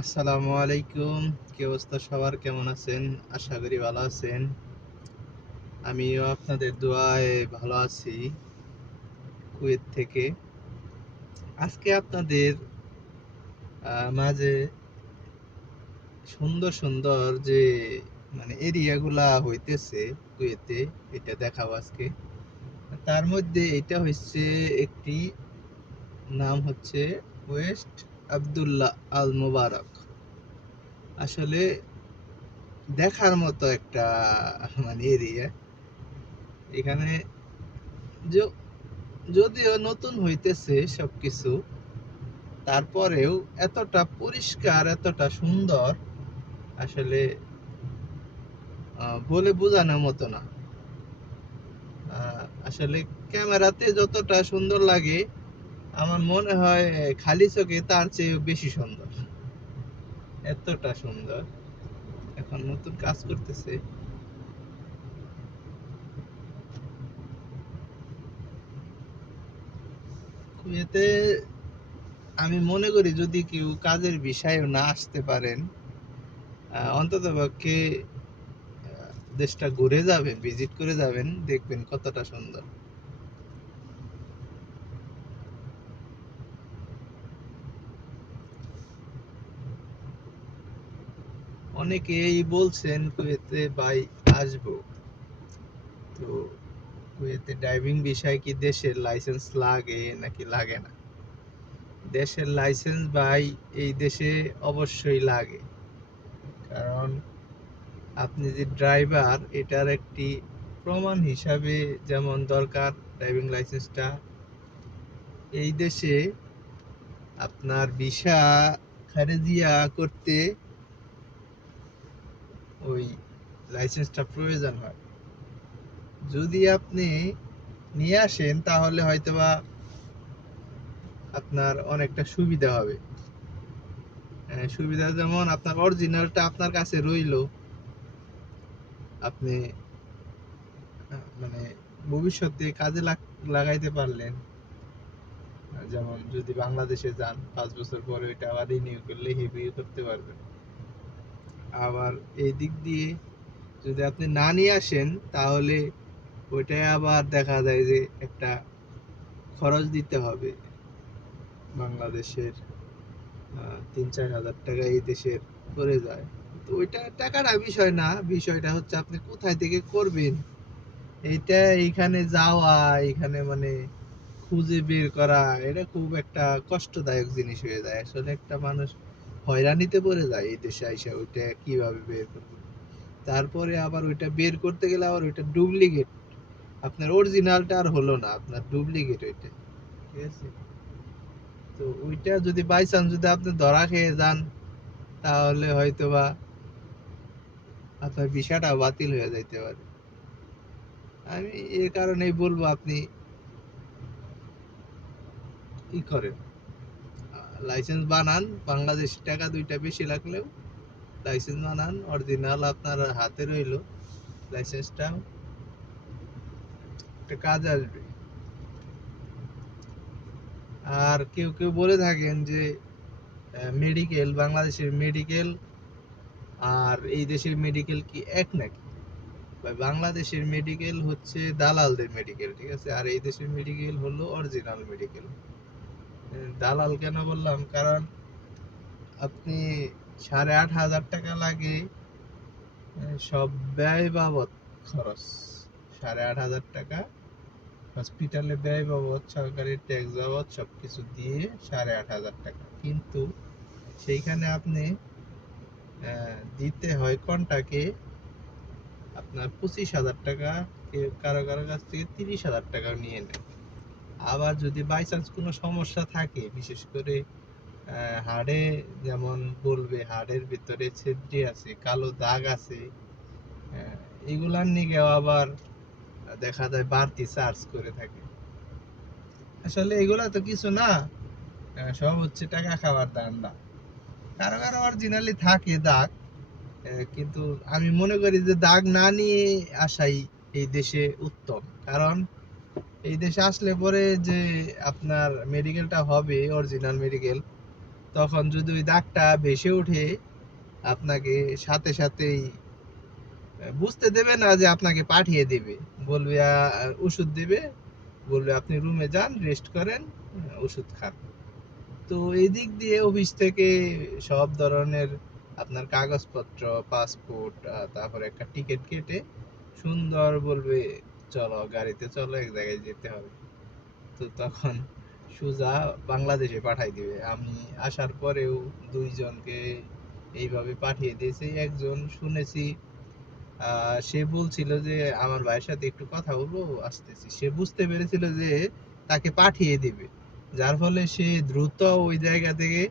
আসসালামু আলাইকুম। কি অবস্থা সবার? কেমন আছেন? আশা করি ভালো আছেন। আমিও আপনাদের দোয়ায় ভালো আছি, কুয়েত থেকে। আজকে আপনাদের মাঝে সুন্দর সুন্দর যে মানে এরিয়াগুলা হইতেছে কুয়েতে, এটা দেখাবো আজকে। তার মধ্যে এটা হচ্ছে একটি, নাম হচ্ছে ওয়েস্ট আব্দুল্লাহ আল মুবারক আসলে দেখার মতো একটা মানে এরিয়া। এখানে যদিও নতুন হইতেছে সবকিছু, তারপরেও এতটা পরিষ্কার, এতটা সুন্দর, আসলে বলে বোঝানোর মতো না। আসলে ক্যামেরাতে যতটা সুন্দর লাগে আমার মনে হয় খালি চোখে তার চেয়ে বেশি সুন্দর। এতটা সুন্দর। এখন নতুন কাজ করতেছে। কুয়েতে আমি মনে করি, যদি কেউ কাজের বিষয়ে না আসতে পারেন অন্তত পক্ষে দেশটা ঘুরে যাবেন, ভিজিট করে যাবেন, দেখবেন কতটা সুন্দর। অনেকেই বলছেন কুয়েতে, ভাই, আসব। তো কুয়েতে ড্রাইভিং বিষয় কি দেশের লাইসেন্স লাগে নাকি লাগে না? দেশের লাইসেন্স ভাই, এই দেশে অবশ্যই লাগে। কারণ আপনি যে ড্রাইভার এটার একটি প্রমাণ হিসাবে যেমন দরকার ড্রাইভিং লাইসেন্সটা এই দেশে আপনার ভিসা খারেজিয়া করতে ওই লাইসেন্সটা প্রয়োজন হয়। যদি আপনি নিয়ে আসেন, তাহলে হয়তোবা আপনার অনেকটা সুবিধা হবে। সুবিধা যেমন আপনার অরিজিনালটা আপনার কাছে রইল, আপনি মানে ভবিষ্যতে কাজে লাগ- লাগাইতে পারলেন। যেমন যদি বাংলাদেশে যান, পাঁচ বছর পরে ওইটা আবার রিনিউ করলে রিভিউ করতে পারবেন। আবার এই দিক দিয়ে যদি আপনি না নিয়ে আসেন, তাহলে ওইটাই আবার দেখা যায় যে একটা খরচ দিতে হবে। বাংলাদেশের তিন চার হাজার টাকা এই দেশের পড়ে যায়। তো ওইটা টাকাটা বিষয় না, বিষয়টা হচ্ছে আপনি কোথায় থেকে করবেন? এইটা এইখানে যাওয়া, এইখানে মানে খুঁজে বের করা, এটা খুব একটা কষ্টদায়ক জিনিস হয়ে যায়। আসলে একটা মানুষ হয়রানিতে পড়ে যায় এই দেশে আইসা, ওইটা কীভাবে বের করবে? তারপরে আবার ওইটা বের করতে গেলে আবার ওইটা ডুপ্লিকেট। আপনার অরিজিনালটা আর হলো না, আপনার ডুপ্লিকেট ওইটা। ঠিক আছে? তো ওইটা যদি বাই চান্স যদি আপনি ধরা খেয়ে যান, তাহলে হয়তোবা আপনার ভিসাটা বাতিল হয়ে যাইতে পারে। আমি এর কারণেই বলব আপনি ই করেন। লাইসেন্স বানান, বাংলাদেশ টাকা দুইটা বেশি লাগলেও লাইসেন্স বানান অরিজিনাল আপনার হাতে রইল লাইসেন্সটা একটা কাজ আসবে। আর কেউ কেউ বলে থাকেন যে মেডিকেল বাংলাদেশের মেডিকেল আর এই দেশের মেডিকেল কি এক নাকি? বাংলাদেশের মেডিকেল হচ্ছে দালালদের মেডিকেল ঠিক আছে? আর এই দেশের মেডিকেল হলো অরিজিনাল মেডিকেল দালাল কেন বললাম? কারণ আপনি সাড়ে আট হাজার টাকা লাগে সব ব্যয় বাবদ খরচ। সাড়ে আট হাজার টাকা হসপিটালে ব্যয় বাবদ, সরকারি ট্যাক্স বাবদ সব কিছু দিয়ে সাড়ে আট হাজার টাকা। কিন্তু সেইখানে আপনি দিতে হয় কন্টাকে? আপনার পঁচিশ হাজার টাকা কারও কারও কাছ থেকে তিরিশ হাজার টাকা নিয়ে নেয়। আবার যদি বাই চান্স কোনো সমস্যা থাকে, বিশেষ করে হাড়ে যেমন বলবে, হাড়ের ভিতরে ছেদ্রি আছে, কালো দাগ আছে এগুলার নিকেও আবার দেখা যায় বাড়তি চার্জ করে থাকে। আসলে এগুলা তো কিছু না সব হচ্ছে টাকা খাওয়ার ধান্দা। কারও কারও অরিজিনালি থাকে দাগ কিন্তু আমি মনে করি যে দাগ না নিয়ে আসাই এই দেশে উত্তম। কারণ এই দেশে আসলে পরে যে আপনার মেডিকেলটা হবে অরিজিনাল মেডিকেল তখন যদি ওই দাগটা ভেসে ওঠে, আপনাকে সাথে সাথেই বুঝতে দেবে না যে আপনাকে পাঠিয়ে দেবে। বলবে ওষুধ দেবে। বলবে, আপনি রুমে যান রেস্ট করেন, ওষুধ খান। তো এই দিক দিয়ে অফিস থেকে সব ধরনের আপনার কাগজপত্র পাসপোর্ট তারপরে একটা টিকিট কেটে সুন্দর বলবে চলো, গাড়িতে চলো, এক জায়গায় যেতে হবে। তো তখন সুজা বাংলাদেশে পাঠাই দিবে। আমি আসার পরেও দুইজনকে এইভাবে পাঠিয়ে দিয়েছে। একজন শুনেছি সে বলছিল যে, আমার ভাইয়ের সাথে একটু কথা বলব, আসতেছি। সে বুঝতে পেরেছিল যে তাকে পাঠিয়ে দিবে। যার ফলে সে দ্রুত ওই জায়গা থেকে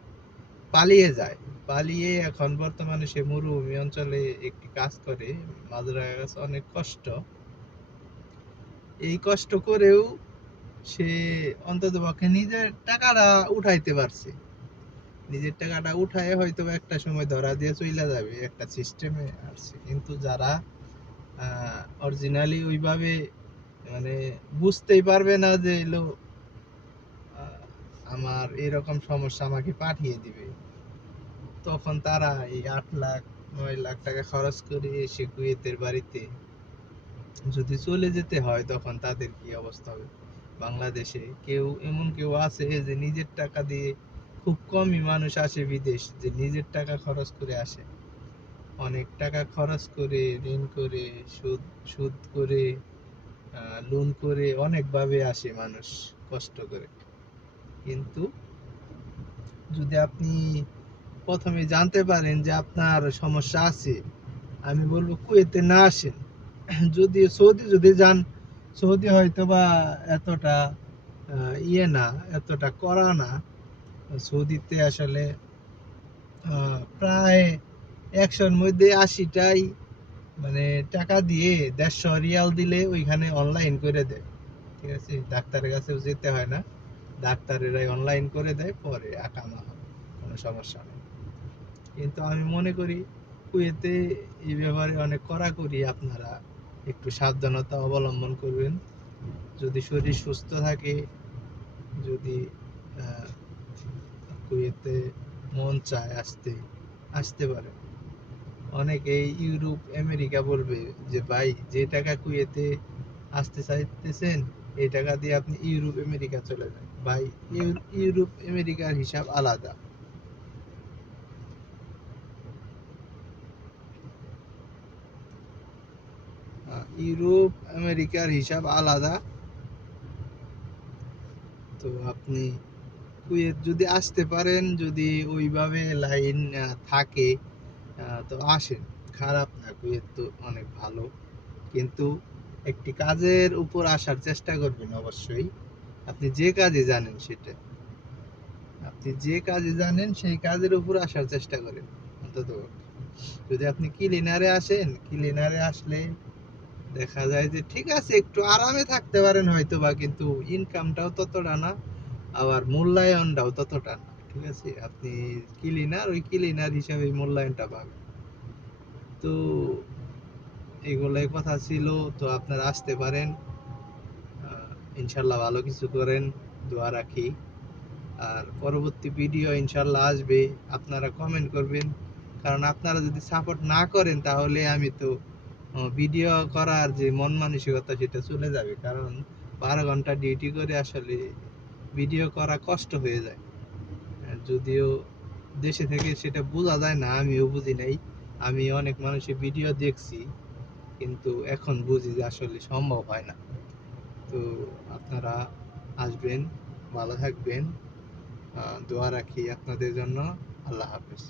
পালিয়ে যায়। পালিয়ে এখন বর্তমানে সে মরুভূমি অঞ্চলে একটি কাজ করে। মাজরা গাছ অনেক কষ্ট। এই কষ্ট করেও সে অন্তত পক্ষে নিজের টাকাটা উঠাইতে পারছে। নিজের টাকাটা উঠায় হয়তো একটা সময় ধরা দিয়ে চইলা যাবে, একটা সিস্টেমে আসছে। কিন্তু যারা অরিজিনালি ওইভাবে মানে বুঝতেই পারবে না যে এলো আমার এরকম সমস্যা আমাকে পাঠিয়ে দিবে। তখন তারা এই আট লাখ, নয় লাখ টাকা খরচ করে এসে কুয়েতের বাড়িতে যদি চলে যেতে হয়, তখন তাদের কি অবস্থা হবে? বাংলাদেশে কেউ, এমন কেউ আছে যে নিজের টাকা দিয়ে খুব কমই মানুষ আসে বিদেশ, যে নিজের টাকা খরচ করে আসে। অনেক টাকা খরচ করে, ঋণ করে, সুদ সুদ করে লোন করে অনেকভাবে আসে মানুষ কষ্ট করে। কিন্তু যদি আপনি প্রথমে জানতে পারেন যে আপনার সমস্যা আছে, আমি বলব কুয়েতে না আসেন। যদি সৌদি যদি যান, সৌদি হয়তো বা এতটা ইয়ে না, এতটা করা না। সৌদিতে আসলে প্রায় একশোর মধ্যে আশিটাই মানে টাকা দিয়ে দেড়শো রিয়াল দিলে ওইখানে অনলাইন করে দেয়। ঠিক আছে? ডাক্তারের কাছেও যেতে হয় না। ডাক্তারেরাই অনলাইন করে দেয়, পরে আকামা হয়। কোনো সমস্যা নেই। কিন্তু আমি মনে করি, কুয়েতে এই ব্যাপারে অনেক কড়াকড়ি আপনারা একটু সাবধানতা অবলম্বন করবেন। যদি শরীর সুস্থ থাকে, যদি কুয়েতে মন চায় আসতে আসতে পারে। অনেকেই ইউরোপ, আমেরিকা বলবে যে, ভাই, যে টাকা কুয়েতে আসতে চাইতেছেন, এই টাকা দিয়ে আপনি ইউরোপ, আমেরিকা চলে যান। ভাই, ইউ- ইউরোপ, আমেরিকার হিসাব আলাদা। ইউরোপ, আমেরিকার হিসাব আলাদা। তো আপনি কুয়েত যদি আসতে পারেন, যদি ওইভাবে লাইন থাকে তো আসেন। খারাপ না, কুয়েত তো অনেক ভালো। কিন্তু একটি কাজের উপর আসার চেষ্টা করবেন অবশ্যই। আপনি যে কাজে জানেন সেটা। আপনি যে কাজে জানেন, সেই কাজের উপর আসার চেষ্টা করেন অন্তত যদি আপনি ক্লিনারে আসেন, ক্লিনারে আসলে দেখা যায় যে ঠিক আছে, একটু আরামে থাকতে পারেন হয়তো বা কিন্তু ইনকামটাও ততটা না, আবার মূল্যায়নটাও ততটা না, ঠিক আছে? আপনি ক্লিনার ওই ক্লিনার হিসাবে মূল্যায়নটা পাবেন। তো এগুলাই কথা ছিল, তো আপনারা আসতে পারেন। ইনশাল্লাহ ভালো কিছু করেন, দোয়া রাখি। আর পরবর্তী ভিডিও ইনশাল্লাহ আসবে, আপনারা কমেন্ট করবেন। কারণ আপনারা যদি সাপোর্ট না করেন, তাহলে আমি তো ভিডিও করার যে মন মানসিকতা সেটা চলে যাবে, কারণ বারো ঘণ্টা ডিউটি করে আসলে ভিডিও করা কষ্ট হয়ে যায়। যদিও দেশে থেকে সেটা বোঝা যায় না, আমিও বুঝি নাই। আমি অনেক মানুষের ভিডিও দেখছি, কিন্তু এখন বুঝি যে আসলে সম্ভব হয় না। তো আপনারা আসবেন, ভালো থাকবেন। দোয়া রাখি আপনাদের জন্য। আল্লাহ হাফেজ।